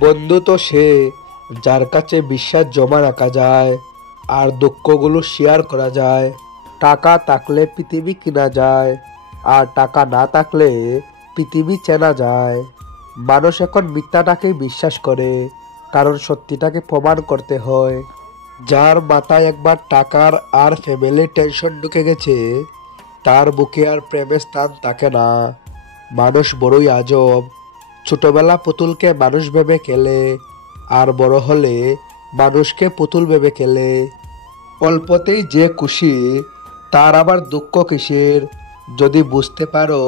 বন্ধু তো সে যার কাছে বিশ্বাস জমা রাখা যায় আর দুঃখগুলো শেয়ার করা যায়। টাকা থাকলে পৃথিবী কিনা যায়, আর টাকা না থাকলে পৃথিবী চেনা যায়। মানুষ এখন মিথ্যাটাকে বিশ্বাস করে, কারণ সত্যিটাকে প্রমাণ করতে হয়। যার মাথায় একবার টাকার আর ফ্যামিলির টেনশন ঢুকে গেছে, তার বুকে আর প্রেমের স্থান থাকে না। মানুষ বড়ই আজব। ছোটবেলা পুতুলকে মানুষ ভেবে খেলে, আর বড় হলে মানুষকে পুতুল ভেবে খেলে। অল্পতেই যে খুশি, তার আবার দুঃখ কিসের? যদি বুঝতে পারো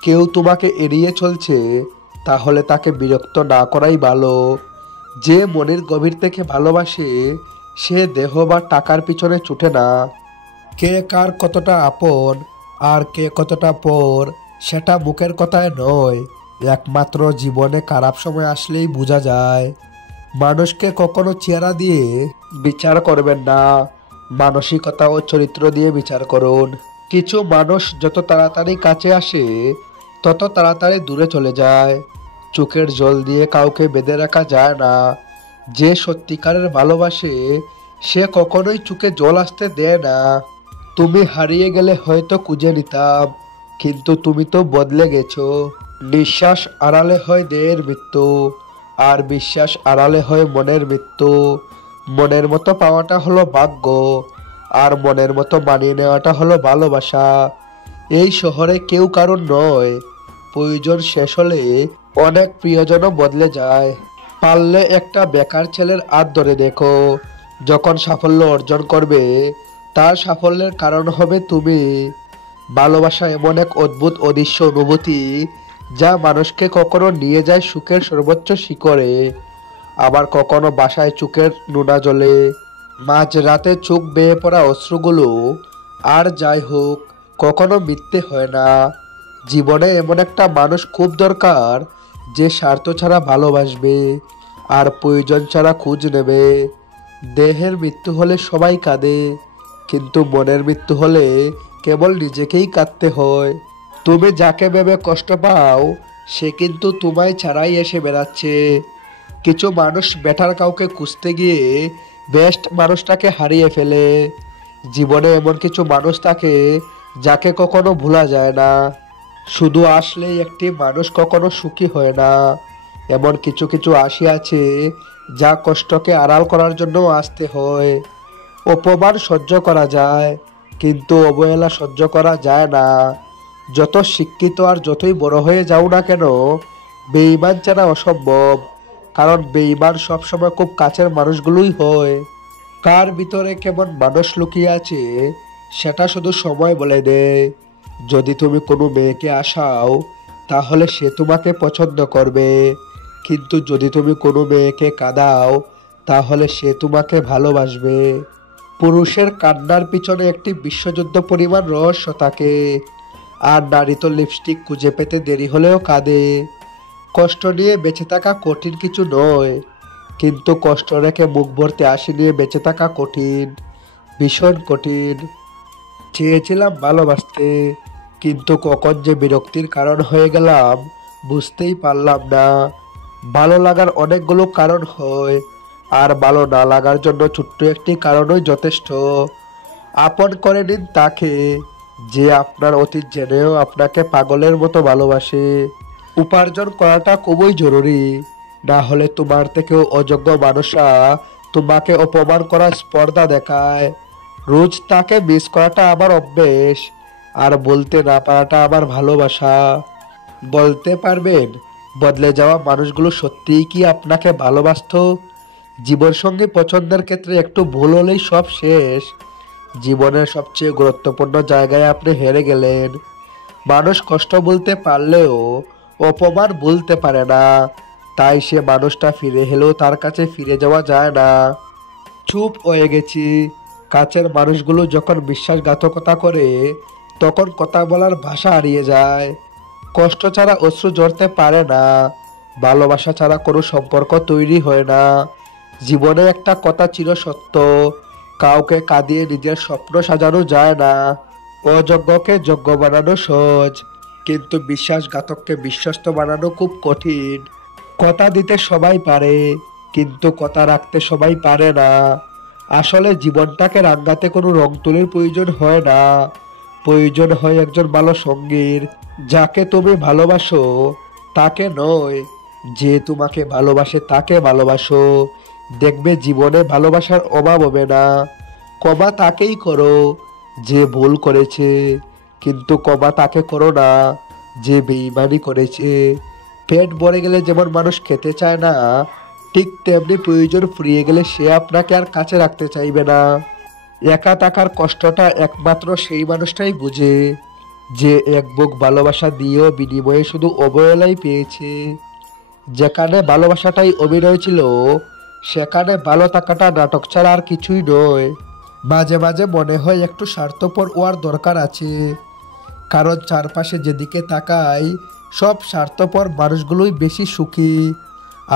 কেউ তোমাকে এড়িয়ে চলছে, তাহলে তাকে বিরক্ত না করাই ভালো। যে মনের গভীর থেকে ভালোবাসে, সে দেহ বা টাকার পিছনে ছুটে না। কে কার কতটা আপন আর কে কতটা পর, সেটা মুখের কথায় নয়, একমাত্র জীবনে খারাপ সময় আসলেই বোঝা যায়। মানুষকে কখনো চেহারা দিয়ে বিচার করবেন না, মানসিকতা ও চরিত্র দিয়ে বিচার করুন। কিছু মানুষ যত তাড়াতাড়ি কাছে আসে, তত তাড়াতাড়ি দূরে চলে যায়। চোখের জল দিয়ে কাউকে বেঁধে রাখা যায় না। যে সত্যিকারের ভালোবাসে, সে কখনোই চোখে জল আসতে দেয় না। তুমি হারিয়ে গেলে হয়তো খুঁজে নিতাম, কিন্তু তুমি তো বদলে গেছো। নিঃশ্বাস আড়ালে হয় দেহের মৃত্যু, আর বিশ্বাস আড়ালে হয় মনের মৃত্যু। মনের মতো পাওয়াটা হলো ভাগ্য, আর মনের মতো মানিয়ে নেওয়াটা হলো ভালোবাসা। এই শহরে কেউ কারণ নয়, প্রয়োজন শেষ হলে অনেক প্রিয়জনও বদলে যায়। পারলে একটা বেকার ছেলের হাত ধরে দেখো, যখন সাফল্য অর্জন করবে, তার সাফল্যের কারণ হবে তুমি। ভালোবাসা এমন এক অদ্ভুত অদৃশ্য অনুভূতি, যা মানুষকে কখনো নিয়ে যায় সুখের সর্বোচ্চ শিখরে, আবার কখনো বাসায় চোখের নোনা জলে। মাঝ রাতে চোখ বেয়ে পড়া অশ্রুগুলো, আর যাই হোক, কখনো মিথ্যে হয় না। জীবনে এমন একটা মানুষ খুব দরকার, যে স্বার্থ ছাড়া ভালোবাসবে আর প্রয়োজন ছাড়া খোঁজ নেবে। দেহের মৃত্যু হলে সবাই কাঁদে, কিন্তু মনের মৃত্যু হলে কেবল নিজেকেই কাঁদতে হয়। তুমি যাকে ভেবে কষ্ট পাও, সে কিন্তু তোমায় ছাড়াই এসে বেড়াচ্ছে। কিছু মানুষ বেটার কাউকে খুঁজতে গিয়ে বেস্ট মানুষটাকে হারিয়ে ফেলে। জীবনে এমন কিছু মানুষ থাকে, যাকে কখনো ভোলা যায় না। শুধু আসলেই একটি মানুষ কখনো সুখী হয় না। এমন কিছু কিছু আশি আছে, যা কষ্টকে আড়াল করার জন্য আসতে হয়। অপমান সহ্য করা যায়, কিন্তু অবহেলা সহ্য করা যায় না। যত শিক্ষিত আর যতই বড় হয়ে যাও না কেন, বেঈমান ছাড়া অসম্ভব। কারণ বেঈমান সবসময় খুব কাছের মানুষগুলোই হয়। কার ভিতরে কেমন মানুষ লুকিয়ে আছে, সেটা শুধু সময় বলে দেয়। যদি তুমি কোনো মেয়েকে আসাও, তাহলে সে তোমাকে পছন্দ করবে, কিন্তু যদি তুমি কোনো মেয়েকে কাঁদাও, তাহলে সে তোমাকে ভালোবাসবে। পুরুষের কান্নার পিছনে একটি বিশ্বযুদ্ধ পরিমাণ রহস্য থাকে, আর নারী তো লিপস্টিক খুঁজে পেতে দেরি হলেও কাঁদে। কষ্ট নিয়ে বেঁচে থাকা কঠিন কিছু নয়, কিন্তু কষ্ট রেখে মুখ ভরতে হাসি নিয়ে বেঁচে থাকা কঠিন, ভীষণ কঠিন। চেয়েছিলাম ভালোবাসতে, কিন্তু কখন যে বিরক্তির কারণ হয়ে গেলাম, বুঝতেই পারলাম না। ভালো লাগার অনেকগুলো কারণ হয়, আর ভালো না লাগার জন্য ছোট্ট একটি কারণই যথেষ্ট। আপন করে নিন তাকে, যে আপনার অতীত জেনেও আপনাকে পাগলের মতো ভালোবাসে। উপার্জন করাটা খুবই জরুরি, না হলে তোমার থেকেও অযোগ্য মানুষরা তোমাকে অপমান করার স্পর্ধা দেখায়। রোজ তাকে মিস করাটা আমার অভ্যেস, আর বলতে না পারাটা আমার ভালোবাসা। বলতে পারবেন, বদলে যাওয়া মানুষগুলো সত্যিই কি আপনাকে ভালোবাসতো? জীবনসঙ্গী পছন্দের ক্ষেত্রে একটু ভুল হলেই সব শেষ। জীবনের সবচেয়ে গুরুত্বপূর্ণ জায়গায় আপনি হেরে গেলেন। মানুষ কষ্ট বলতে পারলেও অপমান বলতে পারে না, তাই সে মানুষটা ফিরে এলেও তার কাছে ফিরে যাওয়া যায় না। চুপ হয়ে গেছি। কাছের মানুষগুলো যখন বিশ্বাসঘাতকতা করে, তখন কথা বলার ভাষা হারিয়ে যায়। কষ্ট ছাড়া অশ্রু ঝরতে পারে না, ভালোবাসা ছাড়া কোনো সম্পর্ক তৈরি হয় না। জীবনে একটা কথা চিরসত্য, কাউকে কাঁদিয়ে নিজের স্বপ্ন সাজানো যায় না। অযোগ্যকে যোগ্য বানানো সহজ, কিন্তু বিশ্বাসঘাতককে বিশ্বস্ত বানানো খুব কঠিন। কথা দিতে সবাই পারে, কিন্তু কথা রাখতে সবাই পারে না। আসলে জীবনটাকে রাঙাতে কোনো রং তুলির প্রয়োজন হয় না, প্রয়োজন হয় একজন ভালো সঙ্গীর। যাকে তুমি ভালোবাসো তাকে নয়, যে তোমাকে ভালোবাসে তাকে ভালোবাসো। দেখবে জীবনে ভালোবাসার অভাব হবে না। ক্ষমা তাকেই করো যে ভুল করেছে, কিন্তু ক্ষমা তাকে করো না যে বেঈমানি করেছে। পেট ভরে গেলে যেমন মানুষ খেতে চায় না, ঠিক তেমনি প্রয়োজন ফুরিয়ে গেলে সে আপনাকে আর কাছে রাখতে চাইবে না। একা থাকার কষ্টটা একমাত্র সেই মানুষটাই বুঝে, যে এক বুক ভালোবাসা দিয়েও বিনিময়ে শুধু অবহেলাই পেয়েছে। যেখানে ভালোবাসাটাই অভিনয় ছিল, সেখানে ভালো থাকাটা নাটক ছাড়া আর কিছুই নয়। মাঝে মাঝে মনে হয় একটু স্বার্থপর হওয়ার দরকার আছে, কারণ চারপাশে যেদিকে তাকাই সব স্বার্থপর মানুষগুলোই বেশি সুখী,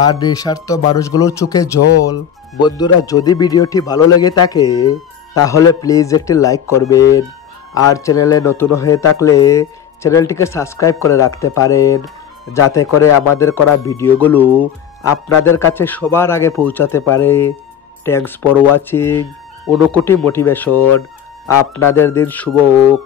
আর নিঃস্বার্থ মানুষগুলোর চোখে জল। বন্ধুরা, যদি ভিডিওটি ভালো লেগে থাকে তাহলে প্লিজ একটি লাইক করবেন, আর চ্যানেলে নতুন হয়ে থাকলে চ্যানেলটিকে সাবস্ক্রাইব করে রাখতে পারেন, যাতে করে আমাদের করা ভিডিওগুলো আপনাদের কাছে সবার আগে পৌঁছাতে পারে। Thanks for watching. 1 কোটি মোটিভেশন। আপনাদের দিন শুভ হোক।